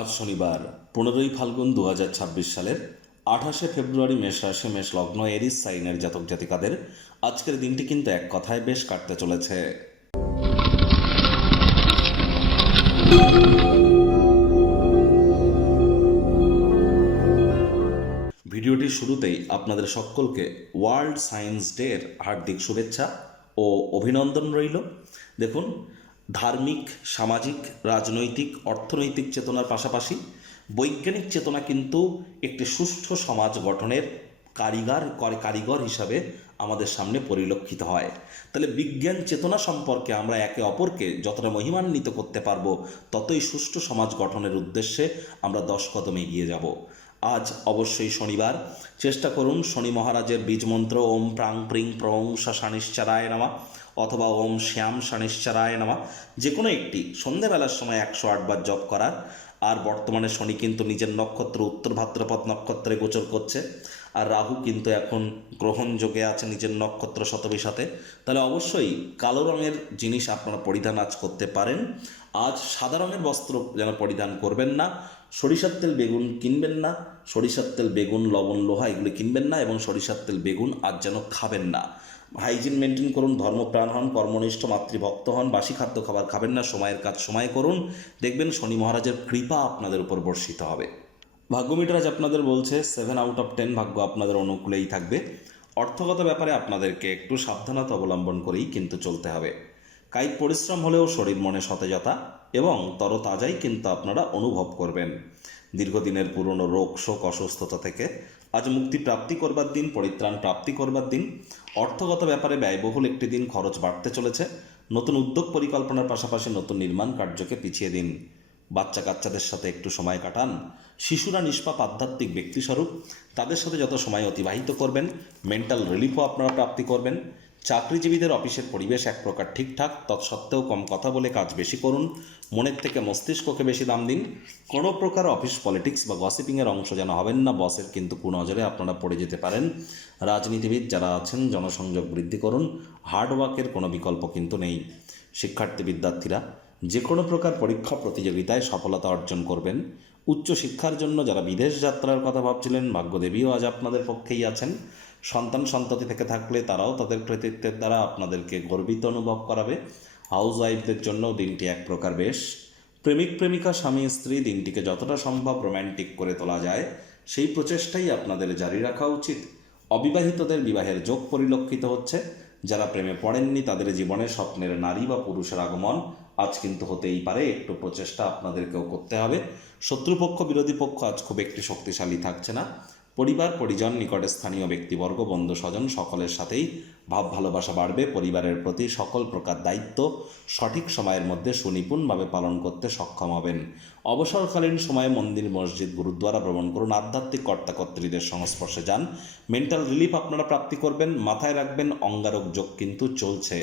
আজ শনিবার 15ই ফাল্গুন 2026 সালের 28শে ফেব্রুয়ারি মেষ রাশি মেষ লগ্ন এরিস সাইনের জাতক জাতিকাদের আজকের দিনটি কিন্তু এক কথায় বেশ কাটতে চলেছে। ভিডিওটির শুরুতেই আপনাদের সকলকে ওয়ার্ল্ড সায়েন্স ডের হার্দিক শুভেচ্ছা ও অভিনন্দন রইল। দেখুন, ধার্মিক, সামাজিক, রাজনৈতিক, অর্থনৈতিক চেতনার পাশাপাশি বৈজ্ঞানিক চেতনা কিন্তু একটি সুষ্ঠু সমাজ গঠনের কারিগর হিসাবে আমাদের সামনে পরিলক্ষিত হয়। তাহলে বিজ্ঞান চেতনা সম্পর্কে আমরা একে অপরকে যতটা মহিমান্বিত করতে পারবো, ততই সুষ্ঠু সমাজ গঠনের উদ্দেশ্যে আমরা 10 কদম এগিয়ে যাব। আজ অবশ্যই শনিবার, চেষ্টা করুন শনি মহারাজের বীজ মন্ত্র ওম প্রাং প্রিং প্রং শানিশ্চারায় নামা অথবা ওম শ্যাম শানিশ্চারায় নামা যে কোনো একটি সন্ধ্যাবেলার সময় 108 বার জপ করার। আর বর্তমানে শনি কিন্তু নিজের নক্ষত্র উত্তর ভাদ্রপদ নক্ষত্রে গোচর করছে, আর রাহু কিন্তু এখন গ্রহণ যোগে আছে নিজের নক্ষত্র শতবিশাতে। তাহলে অবশ্যই কালো রঙের জিনিস আপনারা পরিধান আজ করতে পারেন। আজ সাদা রঙের বস্ত্র যেন পরিধান করবেন না। সরিষার তেল বেগুন কিনবেন না, সরিষার তেল বেগুন লবণ লোহা এগুলো কিনবেন না, এবং সরিষার তেল বেগুন আজ যেন খাবেন না। হাইজিন মেনটেন করুন, ধর্মপ্রাণ হন, কর্মনিষ্ঠ, মাতৃভক্ত হন, বাসি খাদ্য খাবার খাবেন না, সময়ের কাজ সময় করুন, দেখবেন শনি মহারাজের কৃপা আপনাদের উপর বর্ষিত হবে। ভাগ্যমিটার আজ আপনাদের বলছে 7 আউট অফ 10 ভাগ্য আপনাদের অনুকূলেই থাকবে। অর্থগত ব্যাপারে আপনাদেরকে একটু সাবধানতা অবলম্বন করেই কিন্তু চলতে হবে। কায়িক পরিশ্রম হলেও শরীর মনে সতেজতা এবং তরতাজাই কিন্তু আপনারা অনুভব করবেন। দীর্ঘদিনের পুরনো রোগ শোক অসুস্থতা থেকে আজ মুক্তি প্রাপ্তি করবার দিন, পরিত্রাণ প্রাপ্তি করবার দিন। অর্থগত ব্যাপারে ব্যয়বহুল একটি দিন, খরচ বাড়তে চলেছে। নতুন উদ্যোগ পরিকল্পনার পাশাপাশি নতুন নির্মাণ কার্যকে পিছিয়ে দিন। বাচ্চা কাচ্চাদের সাথে একটু সময় কাটান। শিশুরা নিষ্পাপ আধ্যাত্মিক ব্যক্তিস্বরূপ, তাদের সাথে যত সময় অতিবাহিত করবেন মেন্টাল রিলিফও আপনারা প্রাপ্তি করবেন। চাকরিজীবীদের অফিসের পরিবেশ এক প্রকার ঠিকঠাক, তৎসত্ত্বেও কম কথা বলে কাজ বেশি করুন। মনের থেকে মস্তিষ্ককে বেশি দাম দিন। কোনো প্রকার অফিস পলিটিক্স বা গসিপিংয়ের অংশ যেন হবেন না, বসের কিন্তু কুনজরে আপনারা পড়ে যেতে পারেন। রাজনীতিবিদ যারা আছেন জনসংযোগ বৃদ্ধি করুন, হার্ডওয়ার্কের কোনো বিকল্প কিন্তু নেই। শিক্ষার্থী বিদ্যার্থীরা যে কোনো প্রকার পরীক্ষা প্রতিযোগিতায় সফলতা অর্জন করবেন। উচ্চশিক্ষার জন্য যারা বিদেশ যাত্রার কথা ভাবছিলেন, ভাগ্যদেবীও আজ আপনাদের পক্ষেই আছেন। সন্তান সন্ততি থেকে থাকলে তারাও তাদের কৃতিত্বের দ্বারা আপনাদেরকে গর্বিত অনুভব করাবে। হাউস ওয়াইফদের জন্যও দিনটি এক প্রকার বেশ। প্রেমিক প্রেমিকা স্বামী স্ত্রী দিনটিকে যতটা সম্ভব রোম্যান্টিক করে তোলা যায় সেই প্রচেষ্টাই আপনাদের জারি রাখা উচিত। অবিবাহিতদের বিবাহের যোগ পরিলক্ষিত হচ্ছে। যারা প্রেমে পড়েননি তাদের জীবনে স্বপ্নের নারী বা পুরুষের আগমন আজ কিন্তু হতেই পারে। একটু প্রচেষ্টা আপনাদেরকেও করতে হবে। শত্রুপক্ষ বিরোধী পক্ষ আজ খুব একটি শক্তিশালী থাকছে না। পরিবার পরিজন নিকটে স্থানীয় ব্যক্তিবর্গ বন্ধু স্বজন সকলের সাথেই ভাব ভালোবাসা বাড়বে। পরিবারের প্রতি সকল প্রকার দায়িত্ব সঠিক সময়ের মধ্যে সুনিপুণভাবে পালন করতে সক্ষম হবেন। অবসরকালীন সময়ে মন্দির মসজিদ গুরুদ্বারা ভ্রমণ করুন, আধ্যাত্মিক কর্তাকর্ত্রীদের সংস্পর্শে যান, মেন্টাল রিলিফ আপনারা প্রাপ্তি করবেন। মাথায় রাখবেন অঙ্গারক যোগ কিন্তু চলছে।